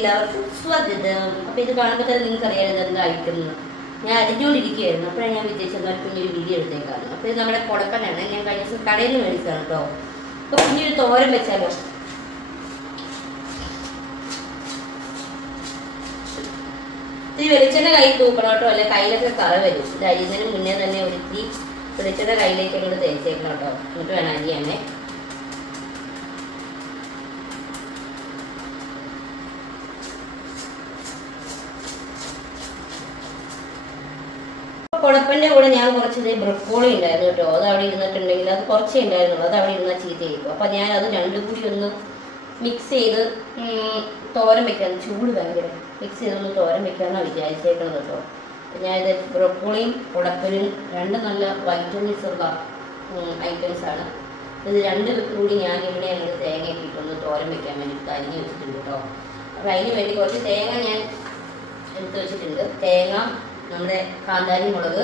എല്ലാവർക്കും സ്വാഗതം അപ്പോൾ ഇത്. കാണുമ്പോൾ തന്നെ നിങ്ങൾക്ക് അറിയാം ഇത് എന്താ ഐറ്റം എന്ന് ഞാൻ അരിഞ്ഞുകൊണ്ടിരിക്കുകയായിരുന്നു അപ്പോഴാണ് ഞാൻ വിജയിച്ചത് എന്നാൽ കുഞ്ഞൊരു വീഡിയോ എടുത്തേക്കാണ് അപ്പോൾ ഇത് നമ്മുടെ കുടപ്പനാണ് ഞാൻ കഴിഞ്ഞ ദിവസം കടയിൽ നിന്ന് മേടിച്ചതാണ് കേട്ടോ അപ്പോൾ കുഞ്ഞൊരു തോരൻ വെച്ചാലോ? ഇത്തിരി വെളിച്ചെണ്ണ കയ്യിൽ തൂക്കണം കേട്ടോ അല്ലെ കയ്യിലൊക്കെ കറ വരും. ഇത് അരിയുന്നതിന് മുന്നേ തന്നെ ഒരു ഇത്തിരി വെളിച്ചെണ്ണ കയ്യിലേക്ക് അങ്ങോട്ട് തേച്ചേക്കണം കേട്ടോ എന്നിട്ട് വേണം അരിയാനേ കുഴപ്പന്റെ കൂടെ. ഞാൻ കുറച്ച് ബ്രക്കോളി ഉണ്ടായിരുന്നു കേട്ടോ. അത് അവിടെ ഇരുന്നിട്ടുണ്ടെങ്കിൽ അത് കുറച്ചേ ഉണ്ടായിരുന്നുള്ളൂ. അത് അവിടെ ഇരുന്നാൽ ചീത്തയായിരിക്കും അപ്പം ഞാൻ അത് രണ്ടും കൂടി ഒന്ന് മിക്സ് ചെയ്ത് തോരൻ വെക്കാൻ ചൂട് ഭയങ്കര. മിക്സ് ചെയ്തൊന്ന് തോരൻ വെക്കാമെന്നാണ് വിചാരിച്ചേക്കുന്നത് കേട്ടോ. അപ്പം ഞാനിത് ബ്രക്കോളിയും കുടപ്പനും രണ്ട് നല്ല വൈറ്റമിൻസ് ഉള്ള ഐറ്റംസ് ആണ്. ഇത് രണ്ട് കൂടി ഞാൻ ഇവിടെ അങ്ങനെ തേങ്ങ ഇട്ടിട്ടൊന്ന് തോരൻ വെക്കാൻ വേണ്ടിയിട്ട് അരിഞ്ഞ് വെച്ചിട്ടുണ്ട് കേട്ടോ. അപ്പം അതിന് വേണ്ടി കുറച്ച് തേങ്ങ ഞാൻ എടുത്ത് വെച്ചിട്ടുണ്ട്. തേങ്ങ നമ്മുടെ കാന്താരി മുളക്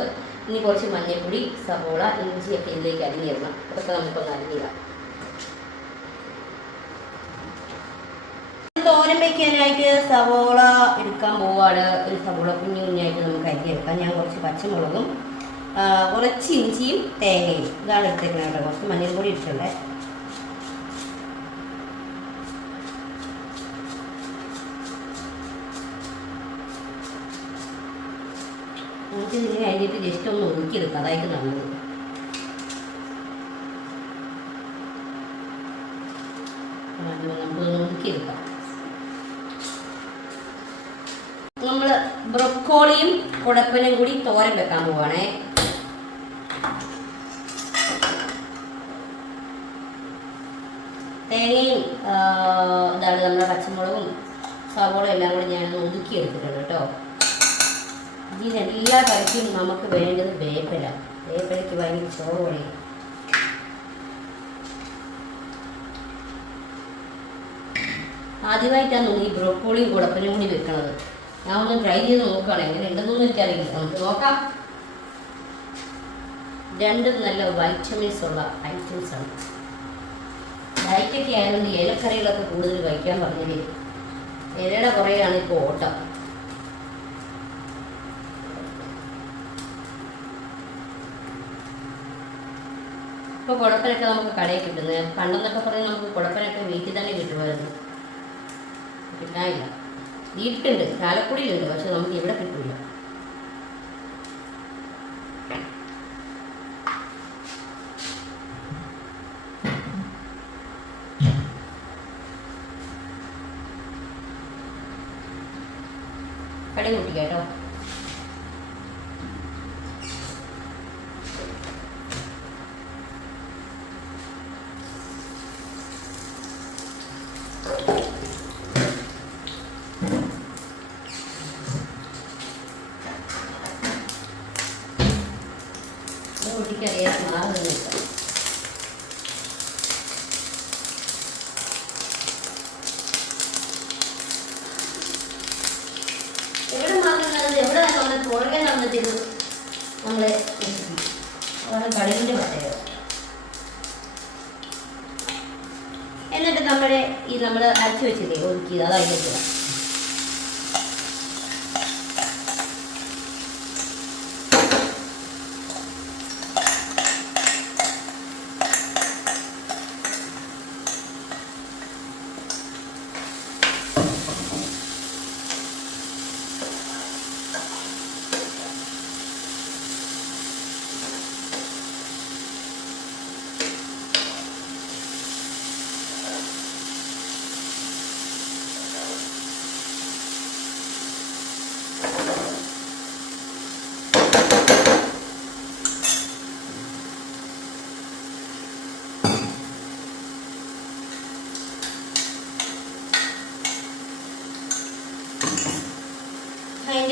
ഇനി കുറച്ച് മഞ്ഞൾപ്പൊടി സവോള ഇഞ്ചിയൊക്കെ ഇതിലേക്ക് അരിഞ്ഞിടണം. അതൊക്കെ നമുക്കൊന്ന് അരിഞ്ഞിടാം. തോരൻ വയ്ക്കാനായിട്ട് സവോള എടുക്കാൻ പോവാണ്. ഒരു സവോള കുഞ്ഞു കുഞ്ഞായിട്ട് നമുക്ക് അരിഞ്ഞെടുക്കാം. ഞാൻ കുറച്ച് പച്ചമുളകും കുറച്ച് ഇഞ്ചിയും തേങ്ങയും ഇതാണ് എടുത്തേക്കുന്നത് കേട്ടോ. കുറച്ച് മഞ്ഞൾപ്പൊടി ഇട്ടിട്ടുണ്ട് നമുക്ക് ഇതിന് കഴിഞ്ഞിട്ട് ജസ്റ്റ് ഒന്ന് ഒതുക്കിയെടുക്കാം. അതായിട്ട് നല്ലത്. നമുക്കൊന്ന് ഒതുക്കിയെടുക്കാം. നമ്മൾ ബ്രൊക്കോളിയും കുടപ്പനും കൂടി തോരൻ വെക്കാൻ പോവാണേ. തേങ്ങയും ഇതാണ് നമ്മുടെ പച്ചമുളകും സവോളയും എല്ലാം കൂടി ഞാനൊന്ന് ഒതുക്കി എടുത്തിട്ടുണ്ട് കേട്ടോ. ഇതിനെല്ലാ കറിക്കും നമുക്ക് വേണ്ടത് വേപ്പില. വേപ്പിലയ്ക്ക് ഭയങ്കര ചോറ് ആദ്യമായിട്ടാണ് ഈ ബ്രോക്കോളിയും കുടപ്പനും കൂടി വെക്കണത്. ഞാൻ ഒന്ന് ട്രൈ ചെയ്ത് നോക്കുകയാണ്. എങ്ങനെ ഉണ്ടെന്നൊന്നും എനിക്കറിയില്ല. നമുക്ക് നോക്കാം. രണ്ടും നല്ല വൈറ്റമിൻസ് ഉള്ള ഐറ്റംസ് ആണ്. ഡയറ്റൊക്കെ ആയതുകൊണ്ട് ഇലക്കറികളൊക്കെ കൂടുതൽ കഴിക്കാൻ പറഞ്ഞില്ലേ? ഇലയുടെ കുറേയാണ് ഇപ്പോൾ ഓട്ടം. ഇപ്പോൾ കുഴപ്പനൊക്കെ നമുക്ക് കടയിൽ കിട്ടുന്നത്. പണ്ടെന്നൊക്കെ പറഞ്ഞാൽ നമുക്ക് കുഴപ്പനൊക്കെ വീട്ടിൽ തന്നെ കിട്ടുമായിരുന്നു. കിട്ടാനില്ല വീട്ടുണ്ട് ചാലക്കുടിയിലുണ്ട്. പക്ഷെ നമുക്ക് ഇവിടെ കിട്ടില്ല കടി കുട്ടിക്കാം കേട്ടോ? കുട്ടിക്കറിയാം മാറി നിൽക്കാം എവിടെ മാറുന്നത് എവിടെ നമ്മൾ പുറകെ നടന്നിട്ട് നമ്മളെ. അതാണ് കളിവിന്റെ പ്രത്യേകത എന്നിട്ട് നമ്മുടെ ഈ നമ്മൾ അരച്ചു വെച്ചില്ലേ ഒതുക്കിയത് അത്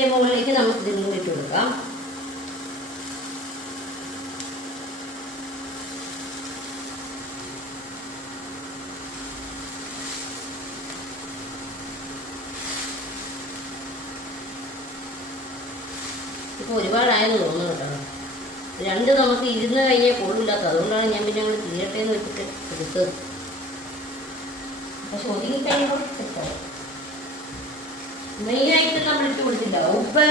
അതിന്റെ മുകളിലേക്ക് നമുക്ക് ഇതിനും കൂടി ഇട്ട് കൊടുക്കാം. ഇപ്പോൾ ഒരുപാടായെന്ന് തോന്നുന്നു കേട്ടോ. രണ്ട് നമുക്ക് ഇരുന്ന് കഴിഞ്ഞാൽ കൊള്ളില്ലാത്ത അതുകൊണ്ടാണ് ഞാൻ പിന്നെ നമ്മൾ തീരട്ടെ എന്ന് വെച്ചിട്ട് എടുത്തത്. പക്ഷെ ഒതുങ്ങി കഴിയുമ്പോൾ തെറ്റാവും മെയിനായിട്ട് നമ്മൾ ഇട്ട് കൊടുത്തില്ല. ഉപ്പ്.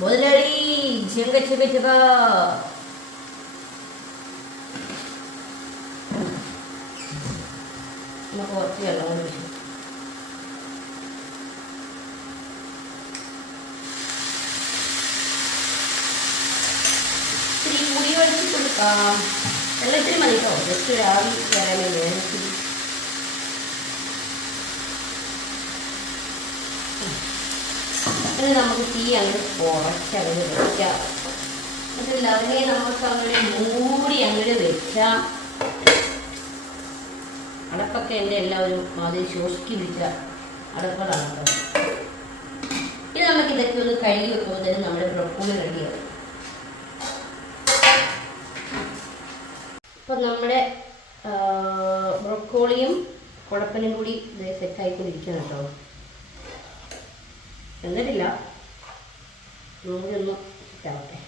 മുതലടി ചെങ്ക ചെങ്ക ചെങ്ക നമുക്ക് ഇത്തിരി മുടി ഒഴിച്ച് കൊടുക്കാം. വെള്ളം ഇത്തിരി മതി കേട്ടോ ജസ്റ്റ് രാവിലെ ഇത്തിരി ഇനി നമുക്ക് തീ അങ്ങ് കുറച്ചങ്ങ് വെക്കാം. എന്നിട്ട് ലവനെ നമുക്ക് അങ്ങനെ മൂടി അങ്ങനെ വെക്കാം. അടപ്പൊക്കെ എന്റെ എല്ലാവരും ഒരു മാതിരി അടപ്പതാണ് ഇത് നമുക്ക് ഇതൊക്കെ ഒന്ന് കഴുകി വെക്കുമ്പോഴത്തേനും നമ്മുടെ ബ്രൊക്കോളി റെഡിയാവും അപ്പം നമ്മുടെ ബ്രൊക്കോളിയും കുഴപ്പനും കൂടി ഇത് സെറ്റായിക്കൊണ്ടിരിക്കുകയാണ് കേട്ടോ. എന്നിട്ടില്ല. നമുക്കൊന്ന് സെറ്റാവട്ടെ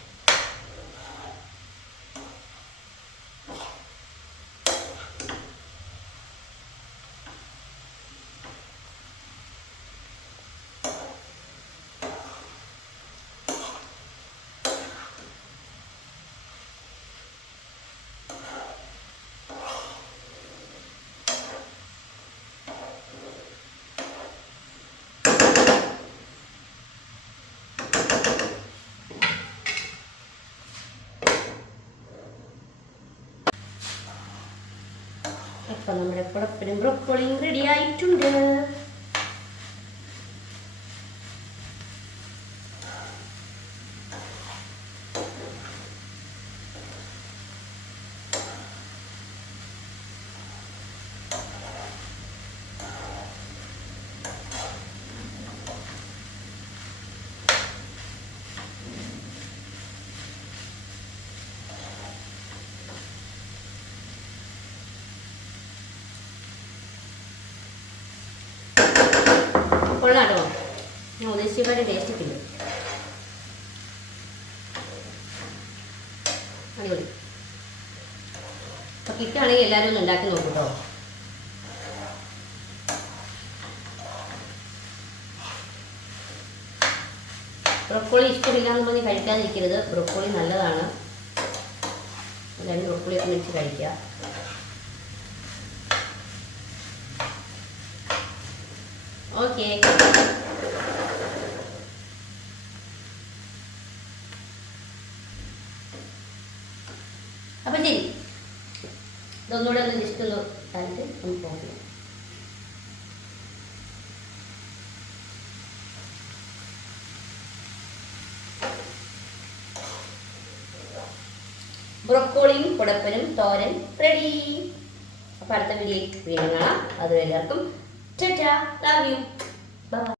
നമ്മുടെ കുഴപ്പനും ബ്രൊക്കോളിയും റെഡി ആയിട്ടുണ്ട്. കൊള്ളാട്ടോ ഞാൻ ഉദ്ദേശിച്ചപോലെ ടേസ്റ്റ് അടിപൊളി. അപ്പം കിട്ടുകയാണെങ്കിൽ എല്ലാവരും ഒന്ന് ഉണ്ടാക്കി നോക്കൂ കേട്ടോ ബ്രൊക്കോളി ഇഷ്ടമില്ല പറഞ്ഞ് കഴിക്കാതിരിക്കരുത്. ബ്രൊക്കോളി നല്ലതാണ്. എല്ലാവരും ബ്രൊക്കോളി ഒക്കെ വെച്ച് കഴിക്കുക. ഓക്കെ. അപ്പം ശരി. ഇതൊന്നുകൂടെ ഒന്ന് ജസ്റ്റ് ഒന്ന് നമുക്ക് പോകാം ബ്രൊക്കോളിയും കുടപ്പനും തോരൻ റെഡി അപ്പം അടുത്ത വീഡിയോ വീണ്ടും കാണാം. അതുവരെ എല്ലാവർക്കും ലവ് യു Bye.